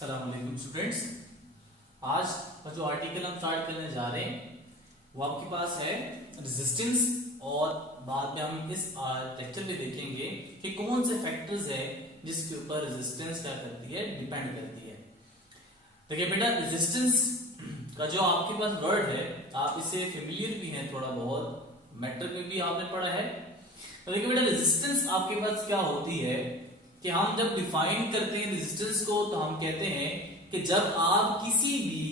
अस्सलाम वालेकुम स्टूडेंट्स। आज का जो आर्टिकल हम स्टार्ट करने जा रहे हैं वो आपके पास है रेजिस्टेंस, और बाद में हम इस लेक्चर में देखेंगे कि कौन से फैक्टर्स है जिसके ऊपर रेजिस्टेंस क्या करती है, डिपेंड करती है। देखिए बेटा, रेजिस्टेंस का जो आपके पास वर्ड है आप इससे फेमिलियर भी हैं, थोड़ा बहुत मैट्रिक में भी आपने पढ़ा है। तो देखिए बेटा, रेजिस्टेंस आपके पास क्या होती है कि हम जब डिफाइन करते हैं रेजिस्टेंस को तो हम कहते हैं कि जब आप किसी भी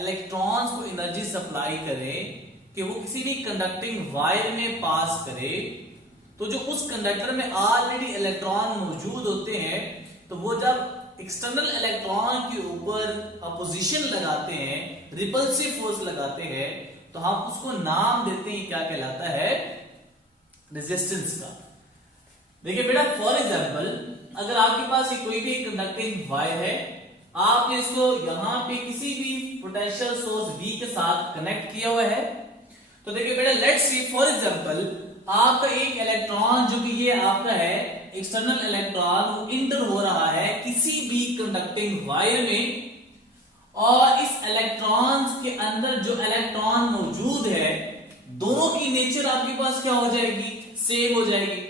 इलेक्ट्रॉन्स को एनर्जी सप्लाई करें कि वो किसी भी कंडक्टिंग वायर में पास करे, तो जो उस कंडक्टर में ऑलरेडी इलेक्ट्रॉन मौजूद होते हैं तो वो जब एक्सटर्नल इलेक्ट्रॉन के ऊपर अपोजिशन लगाते हैं, रिपल्सिव फोर्स लगाते हैं, तो हम उसको नाम देते हैं, क्या कहलाता है, रेजिस्टेंस का। देखिए बेटा, फॉर एग्जांपल अगर आपके पास कोई भी कंडक्टिंग वायर है, आपने इसको यहां पे किसी भी पोटेंशियल सोर्स V के साथ कनेक्ट किया हुआ है, तो देखिए बेटा, लेट्स सी फॉर एग्जांपल आपका एक इलेक्ट्रॉन जो कि ये आपका है एक्सटर्नल इलेक्ट्रॉन, वो इंटर हो रहा है किसी भी कंडक्टिंग वायर में, और इस इलेक्ट्रॉन्स के अंदर जो इलेक्ट्रॉन मौजूद है दोनों की नेचर आपके पास क्या हो जाएगी, सेम हो जाएगी।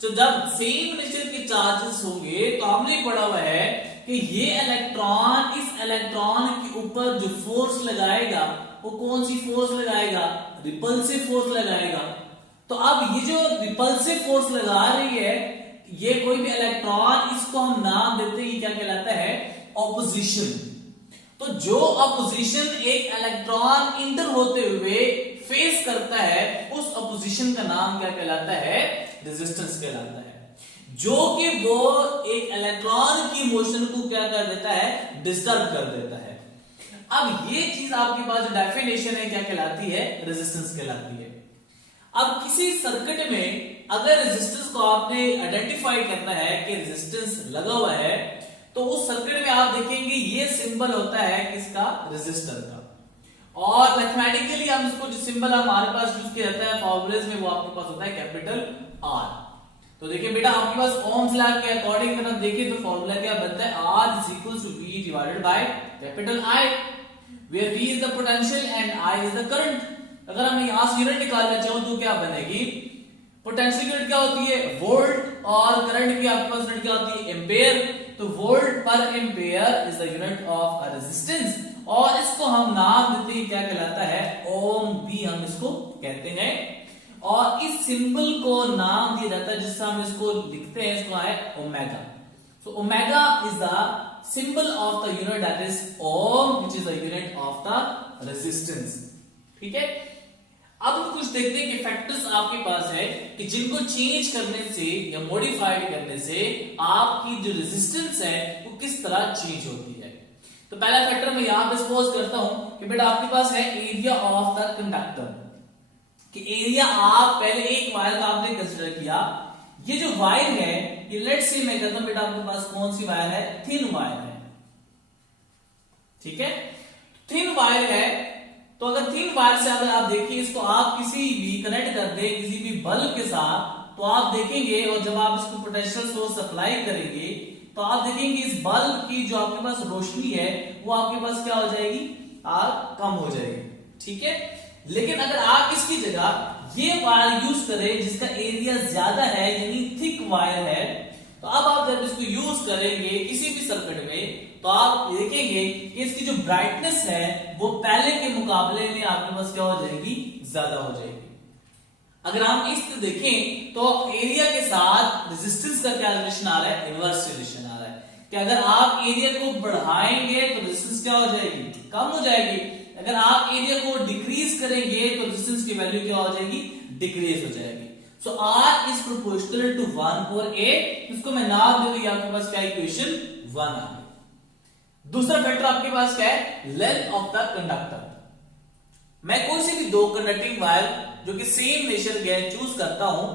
तो जब सेम नेचर के चार्जेस होंगे तो हमने पढ़ा हुआ है कि ये इलेक्ट्रॉन इस इलेक्ट्रॉन के ऊपर जो फोर्स लगाएगा वो कौन सी फोर्स लगाएगा, रिपल्सिव फोर्स लगाएगा। तो अब ये जो रिपल्सिव फोर्स लगा रही है ये कोई भी इलेक्ट्रॉन, इसको हम नाम देते हैं, क्या कहलाता है, ऑपोजिशन। तो जो अपोजिशन एक इलेक्ट्रॉन इंटर होते हुए फेस करता है उस अपोजिशन का नाम क्या कहलाता है, रेजिस्टेंस कहलाता है, जो कि वो एक इलेक्ट्रॉन की मोशन को क्या कर देता है, डिस्टर्ब कर देता है। अब ये चीज आपके पास जो डेफिनेशन है क्या कहलाती है, रेजिस्टेंस कहलाती है। अब किसी सर्किट में अगर रेजिस्टेंस को आपने आइडेंटिफाई करना है कि रेजिस्टेंस लगा हुआ है, तो उस सर्किट में आप देखेंगे ये सिंबल होता है किसका, रेजिस्टर का, और मैथमेटिकली हम इसको जो सिंबल हमारे पास यूज किया जाता है फॉर्मूलेज में, वो आपके पास होता है कैपिटल R। तो देखिए बेटा, आपके पास ओम्स लॉ के अकॉर्डिंग अगर हम देखें तो फॉर्मूला क्या बनता है, R is equals to V divided by capital I, where V is the potential and I is the current। अगर हम यहां से यूनिट निकालना चाहो तो क्या बनेगी, पोटेंशियल यूनिट क्या होती है, वोल्ट, और करंट की आपके पास यूनिट क्या होती है, एम्पेयर। तो volt per ampere is the unit of a resistance, और इसको हम नाम देते हैं, क्या कहलाता है, ओम भी हम इसको कहते हैं। और इस सिंबल को नाम दिया जाता है जिससे हम इसको लिखते हैं, इसको है omega. So omega is the symbol of the unit that is ohm, which is the unit of the resistance. ठीक है, अब हम कुछ देखते हैं कि फैक्टर्स आपके पास है कि जिनको चेंज करने से या मॉडिफाइड करने से आपकी जो रेजिस्टेंस है वो किस तरह चेंज होती है। तो पहला फैक्टर मैं यहां पे सपोज करता हूं कि बेटा आपके पास है एरिया ऑफ द कंडक्टर, कि एरिया आप पहले एक वायर का आपने कंसीडर किया, ये जो वायर है ये लेट्स से मैं कहता हूं बेटा आपके पास कौन सी वायर है, थिन वायर है। ठीक है, थिन वायर है, तो अगर थिन वायर से अगर आप देखिए इसको आप किसी भी कनेक्ट कर दे किसी भी बल्ब के साथ, तो आप देखेंगे, और जब आप इसको पोटेंशियल सोर्स सप्लाई करेंगे तो आप देखेंगे इस बल्ब की जो आपके पास रोशनी है वो आपके पास क्या हो जाएगी, कम हो जाएगी। ठीक है, लेकिन अगर आप इसकी जगह ये वायर यूज करें जिसका एरिया ज्यादा है, यानी थिक वायर है, तो अब आप जब इसको यूज करेंगे किसी भी सर्किट में तो आप देखेंगे कि इसकी जो ब्राइटनेस है वो पहले के मुकाबले में आपके पास क्या हो जाएगी, ज्यादा हो जाएगी। अगर हम इस तरह देखें तो एरिया के साथ रेजिस्टेंस का क्या रिलेशन आ रहा है, इनवर्स रिलेशन आ रहा है, कि अगर आप एरिया को बढ़ाएंगे तो रेजिस्टेंस क्या हो जाएगी, कम हो जाएगी। अगर आप एरिया को डिक्रीज करेंगे तो रेजिस्टेंस की वैल्यू क्या हो जाएगी, डिक्रीज हो जाएगी। सो R इज प्रोपोर्शनल टू 1/8, इसको मैं नाम दे दिया, आपके पास क्या इक्वेशन 1 आ गई। दूसरा फैक्टर आपके पास क्या है, लेंथ ऑफ द कंडक्टर। मैं कोई से भी दो कंडक्टिंग वायर जो कि सेम नेचर के है चूज करता हूं।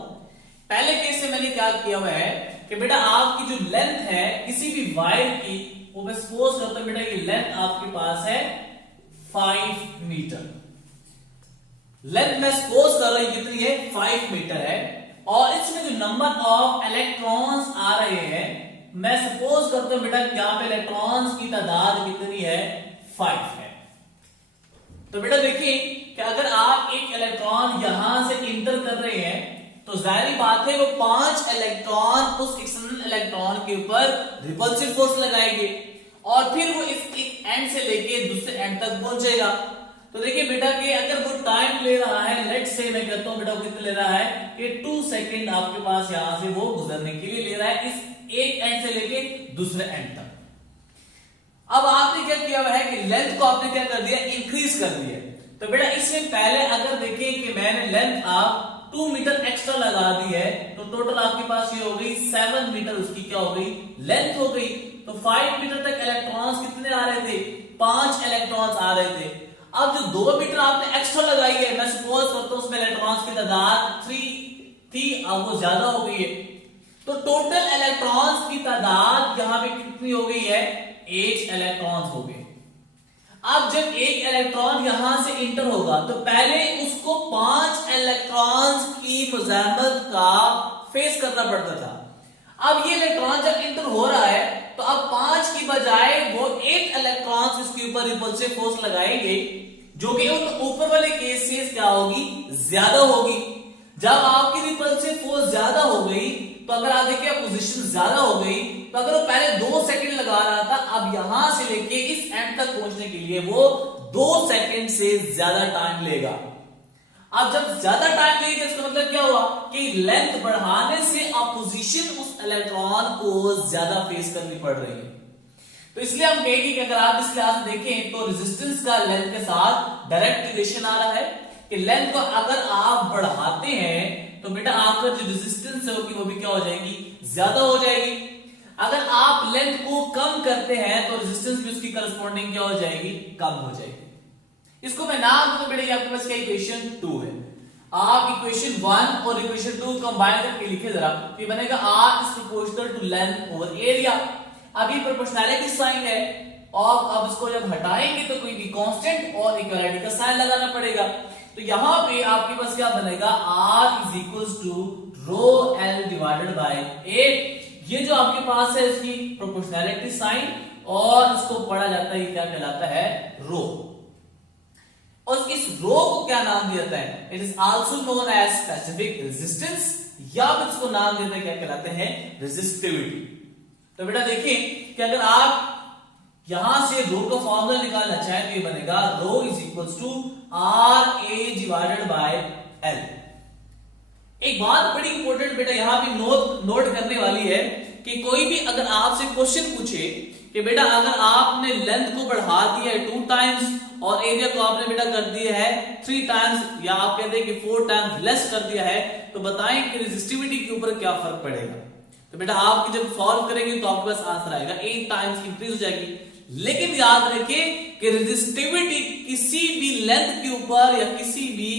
पहले केस से मैंने क्या किया हुआ है कि बेटा आपकी जो लेंथ है किसी भी वायर की, वो मैं सपोज करता हूं बेटा ये लेंथ आपके पास है 5 मीटर। लेंथ मैं सपोज कर रहा हूं कितनी है, 5 मीटर है, और इसमें जो नंबर ऑफ इलेक्ट्रॉन्स आ रहे हैं मैं सपोज करता हूं बेटा यहाँ पे इलेक्ट्रॉन्स की तादाद कितनी है 5 है। तो बेटा देखिए कि अगर आप एक इलेक्ट्रॉन यहां से इंटर कर रहे हैं तो जाहिर बात है वो 5 इलेक्ट्रॉन उस एक्सटर्नल इलेक्ट्रॉन के ऊपर रिपल्सिव फोर्स लगाएंगे और फिर वो इस एक एंड से लेके दूसरे एंड तक पहुंचेगा। तो देखिए बेटा कि अगर वो टाइम ले रहा है, लेट्स से मैं कहता हूं बेटा कितना ले रहा है कि 2 सेकंड आपके पास यहां से वो गुजरने के लिए ले रहा है इस एक एंड से लेके दूसरे एंड तक। अब आपने क्या किया हुआ है कि लेंथ को आपने क्या कर दिया, इंक्रीज कर दिया। तो बेटा इसमें पहले अगर देखें कि मैंने लेंथ आप 2 मीटर एक्स्ट्रा लगा दी है तो टोटल आपके पास ये हो गई 7 मीटर उसकी क्या हो गई, लेंथ हो गई। तो 5 मीटर तक इलेक्ट्रॉन्स कितने आ रहे थे, 5 इलेक्ट्रॉन्स आ रहे थे। अब जो 2 मीटर आपने एक्स्ट्रा लगाई है, मैं सपोज करता हूं उसमें इलेक्ट्रॉन्स की तादाद 3 थी, अब वो ज्यादा हो गई है। तो टोटल इलेक्ट्रॉन्स की तादाद यहां पे कितनी हो गई है, 8 इलेक्ट्रॉन्स हो गए। अब जब एक इलेक्ट्रॉन यहां से इंटर होगा तो पहले उसको 5 इलेक्ट्रॉन्स की मुजाहमत का फेस करना पड़ता था। अब ये इलेक्ट्रॉन जब इंटर हो रहा है तो अब 5 की बजाय वो 8 इलेक्ट्रॉन्स इसके ऊपर रिपल्सिव फोर्स लगाएंगे, जो कि उन ऊपर वाले केस से क्या होगी, ज्यादा होगी। जब आपकी रिपल्सिव फोर्स ज्यादा हो गई तो अगर आप देखिए पोजीशन ज्यादा हो गई तो अगर वो पहले 2 सेकंड लगा रहा था, अब यहां से लेके इस एंड तक पहुंचने के लिए वो 2 सेकंड से ज्यादा टाइम लेगा। अब जब ज्यादा टाइम लेगा इसका मतलब क्या हुआ कि लेंथ बढ़ाने से अपोजिशन उस इलेक्ट्रॉन को ज्यादा फेस करनी पड़ रही है। तो इसलिए हम कहेंगे कि अगर आप इस क्लास में देखें तो रेजिस्टेंस का लेंथ के साथ डायरेक्ट रिलेशन आ रहा है कि लेंथ को अगर आप बढ़ाते हैं तो बेटा आपका जो रेजिस्टेंस होगी वो भी क्या हो जाएगी, ज्यादा हो जाएगी। अगर आप लेंथ को कम करते हैं तो रेजिस्टेंस भी उसकी करस्पॉन्डिंग क्या हो जाएगी, कम हो जाएगी। इसको मैं नाम दूं बेटा आपके पास क्या इक्वेशन 2 है। आप इक्वेशन 1 और इक्वेशन 2 कंबाइन करके लिखे जरा, ये बनेगा R is proportional to length over area. अभी प्रोपोर्शनैलिटी साइन है और अब इसको जब हटाएंगे तो कोई भी कांस्टेंट और इक्वालिटी का साइन लगाना पड़ेगा। तो यहां पे आपके पास क्या बनेगा, R is equals to rho L divided by 8। ये जो आपके पास है इसकी प्रोपोर्शनैलिटी साइन और इसको पढ़ा जाता है, ये क्या कहलाता है, रो। और इस रो को क्या नाम दिया जाता है, it is also known as specific resistance, या फिर इसको नाम देते हैं क्या कहलाते हैं, रेजिस्टिविटी। तो बेटा देखिए कि अगर आप यहां से रो का फॉर्मूला निकालना चाहे तो ये बनेगा rho is equals to R A divided by L. एक बात बड़ी इंपॉर्टेंट बेटा यहां पे नोट करने वाली है कि कोई भी अगर आपसे क्वेश्चन पूछे कि बेटा अगर आपने लेंथ को बढ़ा दिया है 2 टाइम्स और एरिया को आपने बेटा कर दिया है 3 टाइम्स, या आप कहते हैं कि 4 टाइम्स लेस कर दिया है, तो बताएं कि रेजिस्टिविटी के ऊपर क्या फर्क पड़ेगा। तो बेटा आप जब सॉल्व करेंगे तो आपके पास आंसर आएगा 8 टाइम्स इंक्रीज हो जाएगी। लेकिन याद रखें कि रेजिस्टिविटी किसी भी लेंथ के ऊपर या किसी भी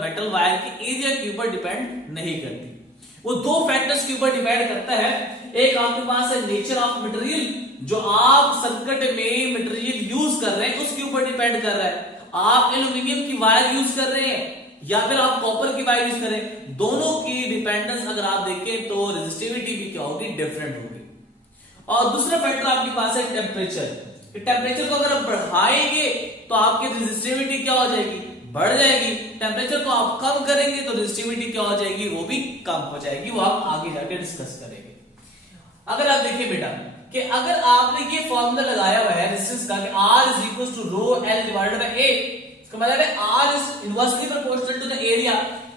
मेटल वायर के एरिया के ऊपर डिपेंड नहीं करती, वो 2 फैक्टर्स के ऊपर डिपेंड करता है। एक आपके पास है नेचर ऑफ मटेरियल, जो आप सर्किट में मटेरियल यूज कर रहे हैं उसके ऊपर डिपेंड कर रहा है। आप एल्यूमिनियम की वायर यूज कर रहे हैं या फिर आप कॉपर की वायर यूज कर रहे हैं, दोनों की डिपेंडेंस अगर आप देखें तो रेजिस्टिविटी भी क्या होगी, डिफरेंट होगी। और दूसरा फैक्टर आपके पास है टेम्परेचर। टेम्परेचर को अगर आप बढ़ाएंगे तो आपकी रेजिस्टिविटी क्या हो जाएगी, बढ़ जाएगी। टेम्परेचर को आप कम करेंगे तो रेजिस्टिविटी क्या हो जाएगी, वो भी कम हो जाएगी। वो आप आगे जाके डिस्कस करेंगे। अगर आप देखिए बेटा कि अगर आपने ये फॉर्मूला लगाया हुआ है रेजिस्टेंस का कि R is equal to rho L divided by 8, इसका मतलब है R is inversely proportional to the area.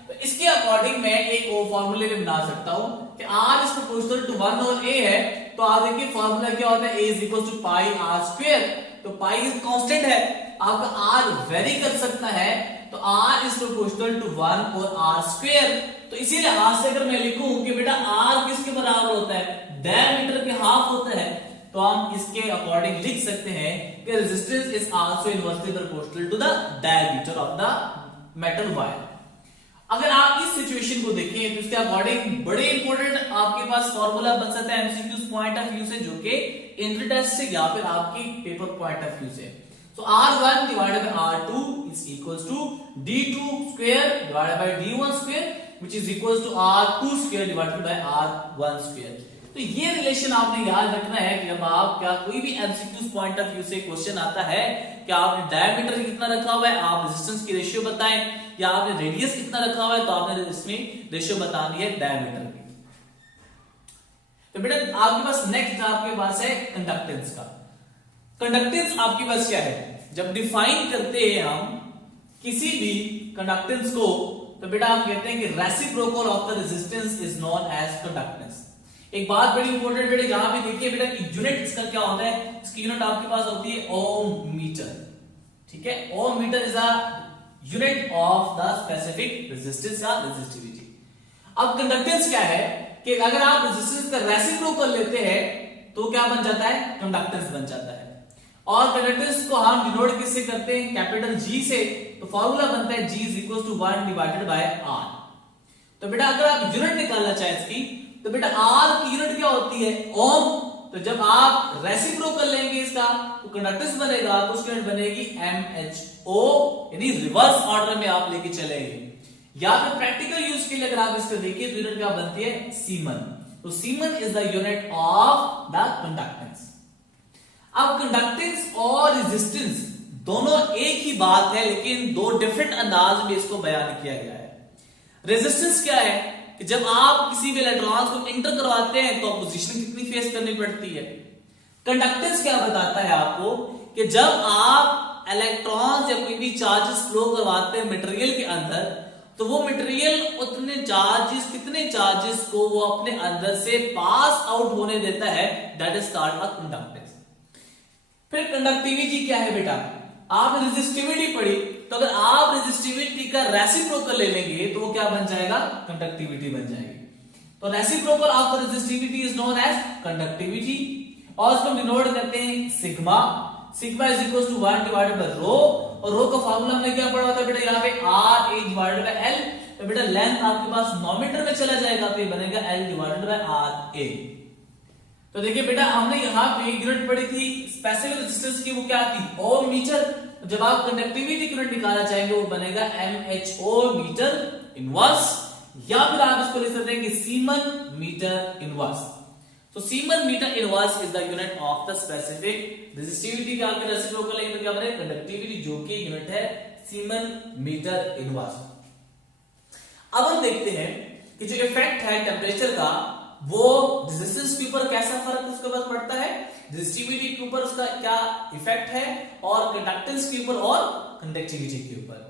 तो इसके अकॉर्डिंग मैं एक और फॉर्मूले में बना सकता हूं कि R इज प्रोपोर्शनल टू 1 और A है, तो आप देखिए फॉर्मूला क्या होता है, A is equal to pi R square. तो पाई इज कांस्टेंट है, आपका R वेरी कर सकता है, तो R इज प्रोपोर्शनल टू 1 और R स्क्वायर। तो इसी लिहाज से अगर मैं लिखूं कि बेटा R किसके बराबर होता है, डायमीटर के हाफ होता है, तो हम इसके अकॉर्डिंग लिख सकते हैं कि resistance is also inversely proportional to the diameter of the metal wire. अगर आप इस सिचुएशन को देखें तो इसके अकॉर्डिंग बड़े इंपॉर्टेंट आपके पास फॉर्मूला बन सकता है एमसीक्यूज पॉइंट ऑफ व्यू से, जो कि इंटर टेस्ट से या फिर आपकी पेपर पॉइंट ऑफ व्यू से। So R1 divided by R2 is equals to D2 square divided by D1 square, which is equals to R2 square divided by R1 square. तो ये रिलेशन आपने याद रखना है कि जब आप क्या कोई भी एमसीक्यू पॉइंट ऑफ व्यू से क्वेश्चन आता है कि आपने डायमीटर कितना रखा हुआ है, आप रेजिस्टेंस की रेशियो बताएं, या आपने रेडियस कितना रखा हुआ है तो आपने इसमें रेशियो बतानी है डायमीटर की। तो बेटा आपके पास नेक्स्ट आपके पास है कंडक्टेंस का। कंडक्टेंस आपके पास क्या है, जब डिफाइन करते हैं हम किसी भी कंडक्टेंस को तो बेटा हम कहते हैं कि reciprocal of the resistance is known as conductance. एक बात बड़ी इंपॉर्टेंट बेटा यहां पे देखिए बेटा कि यूनिट इसका क्या होता है, इसकी यूनिट आपके पास होती है ओम मीटर, ठीक है। Ohm meter is a unit of the specific resistance या रेजिस्टिविटी। अब कंडक्टेंस क्या है कि अगर आप रेजिस्टेंस का रेसिप्रोकल लेते हैं तो क्या बन जाता है, कंडक्टेंस बन जाता है। और कंडक्टेंस को हम डिनोट किससे करते हैं, कैपिटल जी से। तो फॉर्मूला बनता है G is equals to 1 divided by R। तो बेटा अगर आप यूनिट निकालना चाहें इसकी तो बेटा R की यूनिट क्या होती है, ओम। तो जब आप रेसिप्रोकल लेंगे इसका तो कंडक्टेंस बनेगा तो उसकी यूनिट बनेगी MHO, यानी रिवर्स ऑर्डर में आप लेके चलेंगे। या फिर प्रैक्टिकल यूज के लिए अगर आप इसको देखिए तो यूनिट क्या बनती है, सीमन। तो semen is the unit of the conductance. अब कंडक्टेंस और रेजिस्टेंस दोनों एक ही बात है, लेकिन दो डिफरेंट अंदाज में इसको बयान किया गया है। रेजिस्टेंस क्या है कि जब आप किसी भी इलेक्ट्रॉन्स को इंटर करवाते हैं तो ऑपोजिशन कितनी फेस करनी पड़ती है। कंडक्टेंस क्या बताता है आपको कि जब आप इलेक्ट्रॉन्स या कोई भी चार्जेस फ्लो करवाते हैं मटेरियल के अंदर तो वो मटेरियल उतने चार्जेस, कितने चार्जेस को वो अपने अंदर से पास आउट होने देता है, that is called a conductance. फिर कंडक्टिविटी क्या है बेटा, आपने रेजिस्टिविटी पढ़ी तो अगर आप रेजिस्टिविटी का रेसिप्रोकल ले लेंगे तो वो क्या बन जाएगा, कंडक्टिविटी बन जाएगी। तो reciprocal of the resistivity is known as conductivity और इसको हम डिनोट करते हैं sigma. Sigma is equal to 1 divided by rho, और रो का फार्मूला हमने क्या पढ़ा था बेटा, यहाँ पे R A divided by L। तो बेटा लेंथ आपके पास 9 मीटर में चला जाएगा तो ये बनेगा L divided bye R A। तो देखिए बेटा हमने यहाँ पे यूनिट पढ़ी थी स्पेसिफिक रेजिस्टेंस की, वो क्या थी, ओम मीटर। तो जब आप कंडक्टिविटी की यूनिट निकालना चाहेंगे वो बनेगा MHO मीटर इनवर्स, या फिर आप इसको लिख सकते हैं कि सीमन मीटर इनवर्स। तो siemens meter inverse is the unit of the specific resistivity का आगे रेसिप्रोकल लेंगे तो क्या बनेगा, कंडक्टिविटी, जो कि यूनिट है सीमन मीटर इनवर्स। अब हम देखते हैं कि जो इफेक्ट है टेम्परेचर का वो रेजिस्टेंस के ऊपर कैसा फर्क उसके बाद पड़ता है, रेजिस्टिविटी के ऊपर उसका क्या इफेक्ट है, और कंडक्टेंस के ऊपर और कंडक्टिविटी के ऊपर।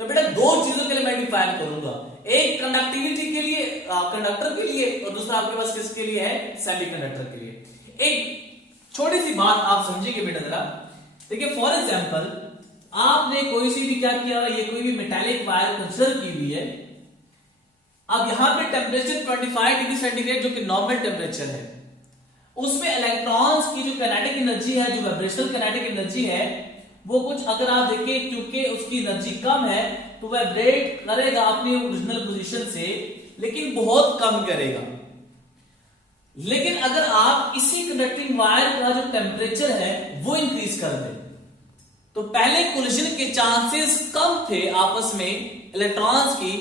तो बेटा दो चीजों के लिए मैं डिफाइन करूंगा, एक कंडक्टिविटी के लिए, कंडक्टर के लिए, और दूसरा आपके पास किसके लिए है, सेमीकंडक्टर के लिए। एक छोटी सी बात आप समझिए बेटा जरा, देखिए फॉर एग्जांपल आपने कोई सी भी क्या किया, ये कोई भी मेटालिक वायर कंसीडर की हुई है। अब यहां पे टेम्परेचर 25 डिग्री सेंटीग्रेड जो कि नॉर्मल टेम्परेचर है, उसमें इलेक्ट्रॉन्स की जो काइनेटिक एनर्जी है, जो वाइब्रेशनल काइनेटिक एनर्जी है, वो कुछ अगर आप देखें क्योंकि उसकी एनर्जी कम है तो वाइब्रेट करेगा अपनी ओरिजिनल पोजीशन से, लेकिन बहुत कम करेगा। लेकिन अगर आप इसी कंडक्टिंग वायर का जो टेम्परेचर है वो इंक्रीज कर दें तो पहले कोलिजन के चांसेस कम थे आपस में इलेक्ट्रॉन्स की,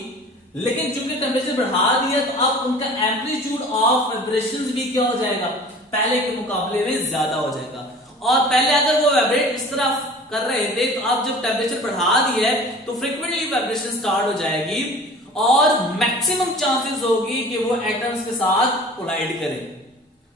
लेकिन चूंकि टेम्परेचर बढ़ा दिया तो अब उनका एम्पलीट्यूड ऑफ वाइब्रेशंस भी क्या हो जाएगा, पहले के मुकाबले में ज्यादा हो जाएगा। और पहले अगर वो वाइब्रेट इस तरह कर रहे थे तो अब जब टेम्परेचर बढ़ा दिया है तो फ्रीक्वेंटली वाइब्रेशन स्टार्ट हो जाएगी और मैक्सिमम चांसेस होगी कि वो एटम्स के साथ कोलाइड करें।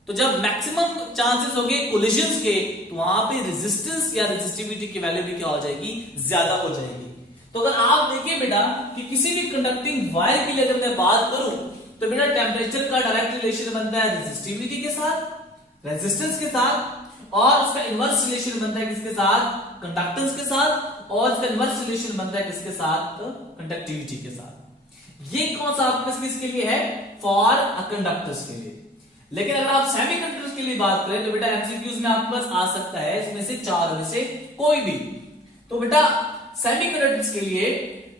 तो जब मैक्सिमम चांसेस होंगे कोलिजन्स के तो वहां पे रेजिस्टेंस या रेजिस्टिविटी की वैल्यू भी क्या हो जाएगी, ज्यादा हो जाएगी। तो अगर आप देखिए बेटा कि किसी भी कंडक्टिंग वायर के लिए अगर मैं बात करूं तो बेटा टेम्परेचर का डायरेक्ट रिलेशन बनता है रेजिस्टिविटी के साथ, रेजिस्टेंस के साथ, और उसका इनवर्स रिलेशन बनता है किसके साथ, कंडक्टेंस के साथ, और उसका इनवर्स रिलेशन बनता है किसके साथ, कंडक्टिविटी के साथ। ये कौन सा आपके किसके लिए है, फॉर कंडक्टर्स के लिए। लेकिन अगर आप सेमीकंडक्टर्स के लिए बात करें तो बेटा एमसीक्यूज में आपके पास आ सकता है इसमें से चार में से कोई भी। तो बेटा सेमीकंडक्टर्स के लिए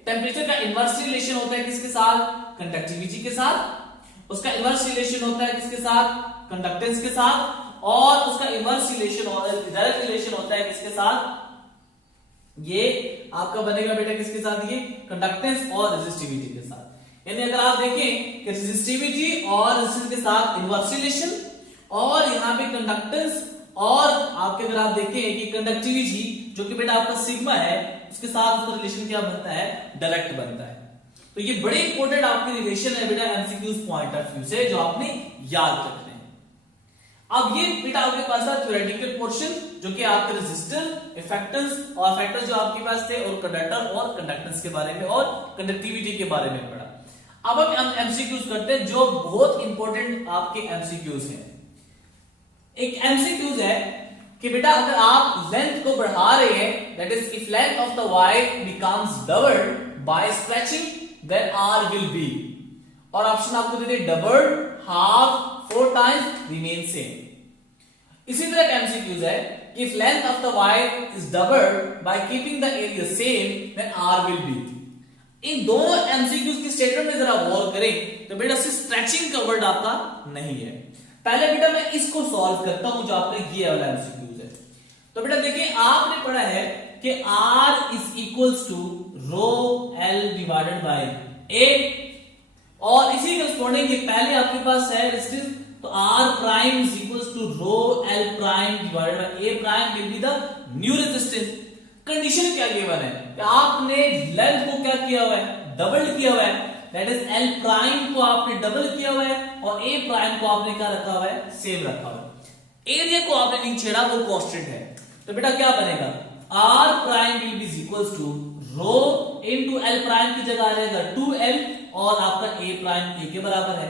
टेम्परेचर का इनवर्स रिलेशन होता है किसके साथ, कंडक्टिविटी के साथ, उसका इनवर्स रिलेशन होता है किसके साथ, कंडक्टेंस के साथ, और उसका इनवर्स रिलेशन डायरेक्ट रिलेशन होता है किसके साथ, ये आपका बनेगा बेटा किसके साथ, ये कंडक्टेंस और रेजिस्टिविटी के साथ। यानी अगर आप देखें कि रेजिस्टिविटी और रेजिस्टेंस के साथ इनवर्स रिलेशन और यहाँ पे कंडक्टेंस और आपके अगर आप देखें कि कंडक्टिविटी जो कि बेटा आपका सिग्मा है उसके साथ उसका रिलेशन क्या बनता है, डायरेक्ट बनता है। तो ये बड़े इंपॉर्टेंट आपके रिलेशन है बेटा एमसीक्यूज पॉइंट ऑफ व्यू से, जो आपने याद रखने हैं। अब ये बेटा आपके पास था थ्योरेटिकल पोर्शन जो कि आपके रेजिस्टर, इफेक्टेंस और फैक्टर जो आपके पास थे, और कंडक्टर और कंडक्टेंस के बारे में और कंडक्टिविटी के बारे में पढ़ा। अब हम एमसीक्यूज करते हैं जो बहुत इंपॉर्टेंट आपके एमसीक्यूज हैं। एक एमसीक्यूज है कि बेटा अगर आप लेंथ को बढ़ा रहे हैं, that is if length of the wire becomes doubled by stretching then R will be, और ऑप्शन आपको दे दे doubled, half, 4 times, remain same. इसी तरह का एमसीक्यूज है कि if length of the wire is doubled by keeping the area same then R will be. इन दोनों एमसीक्यूज की स्टेटमेंट में जरा गौर करें तो बेटा सिर्फ स्ट्रेचिंग का वर्ड आपका नहीं है। पहले बेटा मैं इसको सॉल्व करता हूं जो आपने ये वाला एमसीक्यूज है। तो बेटा देखिए आपने पढ़ा है कि R is equals to rho L divided by A, और इसी करस्पॉन्डिंग ये पहले आपके पास है रेजिस्टेंस, तो R prime is equals to rho L prime divided by A prime will be the new resistance. Condition क्या गिवन है कि आपने लेंथ को क्या किया हुआ है, डबल किया हुआ है, दैट इज L प्राइम को आपने डबल किया हुआ है और A प्राइम को आपने क्या रखा हुआ है, सेम रखा हुआ है। एरिया को आपने नहीं छेड़ा, वो कांस्टेंट है। तो बेटा क्या बनेगा, R prime will be equals to rho into L prime की जगह आ जाएगा 2L और आपका A प्राइम A के बराबर है।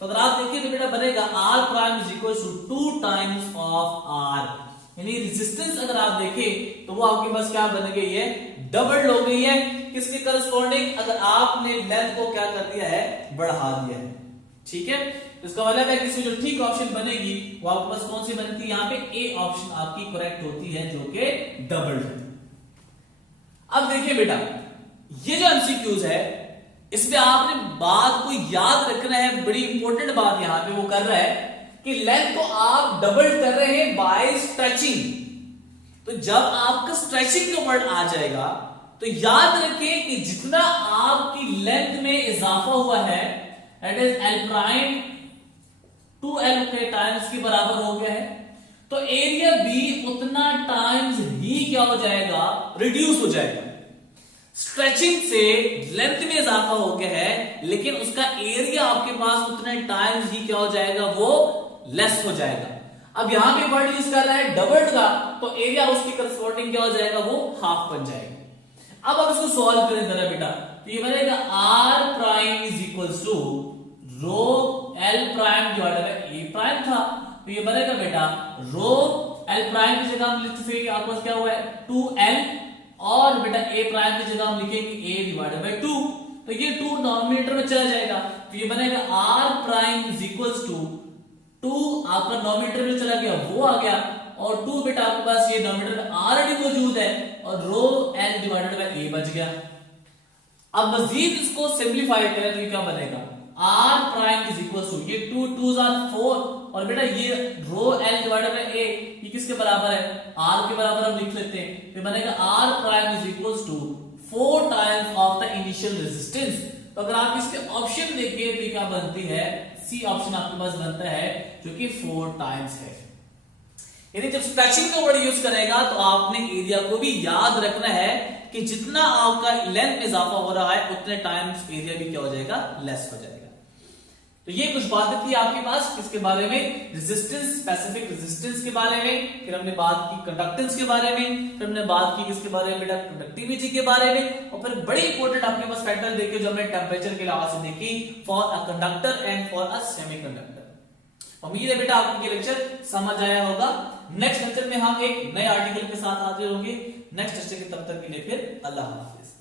तो अगर आप देखिए तो बेटा बनेगा R prime is equals to 2 times of R, यानी रेजिस्टेंस अगर आप देखें तो वो आपके पास क्या बन गई है, डबल हो गई है। किसके करस्पॉन्डिंग, अगर आपने लेंथ को क्या कर दिया है, बढ़ा दिया है। ठीक है, तो इसका मतलब है कि इसमें जो ठीक ऑप्शन बनेगी वो आपके पास कौन सी बनती है, यहाँ पे ए ऑप्शन आपकी करेक्ट होती है जो कि डबल है। अब देखिए बेटा ये जो एमसीक्यूज है इसमें आपने बात को याद रखना है, बड़ी इंपॉर्टेंट बात यहां पे वो कर रहा है कि लेंथ को आप डबल कर रहे हैं बाय स्ट्रेचिंग। तो जब आपका स्ट्रेचिंग का वर्ड आ जाएगा तो याद रखें कि जितना आपकी लेंथ में इजाफा हुआ है that is L prime 2L के टाइम्स के बराबर हो गया है, तो एरिया भी उतना टाइम्स ही क्या हो जाएगा, रिड्यूस हो जाएगा। स्ट्रेचिंग से लेंथ में इजाफा हो गया है लेकिन उसका एरिया आपके पास उतने टाइम्स ही क्या हो जाएगा, वो लेस हो जाएगा। अब यहां पे वर्ड यूज कर रहा है डबल्ड का, तो एरिया उसकी करस्पॉन्डिंग क्या हो जाएगा, वो हाफ बन जाएगा। अब आप इसको सॉल्व करें जरा बेटा, तो ये बनेगा R prime is equals to rho L prime divided by A prime था, तो ये बनेगा बेटा रो L प्राइम की जगह हम लिख सकते हैं आपके पास क्या हुआ है 2L, और बेटा A प्राइम की जगह हम लिखेंगे A डिवाइडेड बाय 2, तो ये 2 डिनोमिनेटर में चला जाएगा, तो ये बनेगा R prime is equals to 2 आपका डिनोमिनेटर में चला गया, वो आ गया, और 2 बेटा आपके पास ये डिनोमिनेटर में ऑलरेडी मौजूद है और रो L डिवाइडेड बाय A बच गया। अब मजीद इसको सिंपलीफाई करें तो ये क्या बनेगा, R prime is equals to ये 2 2s are 4, और बेटा ये rho L divided by A ये किसके बराबर है, R के बराबर हम लिख लेते हैं, तो बनेगा R prime is equals to 4 times of the initial resistance. तो अगर आप इसके ऑप्शन देखिए तो क्या बनती है, सी ऑप्शन आपके पास बनता है जो कि 4 टाइम्स है। यानी जब स्ट्रेचिंग का वर्ड यूज करेगा तो आपने एरिया को भी याद रखना है कि जितना आपका लेंथ में इजाफा हो रहा है उतने टाइम्स एरिया भी क्या हो जाएगा, लेस हो जाएगा। तो ये कुछ बातें थी आपके पास किसके बारे में, रेजिस्टेंस, स्पेसिफिक रेजिस्टेंस के बारे में, फिर हमने बात की कंडक्टेंस के बारे में, फिर हमने बात की किसके बारे में बेटा, कंडक्टिविटी के बारे में, और फिर बड़ी इंपॉर्टेंट आपके पास फैक्टर देखे जो हमने टेम्परेचर के लिहाज से देखी for a conductor and for a semiconductor. उम्मीद है बेटा आपको ये लेक्चर समझ आया होगा। नेक्स्ट लेक्चर में हम एक नए आर्टिकल के साथ हाजिर होंगे। नेक्स्ट लेक्चर के तब तक के लिए फिर अल्लाह हाफिज।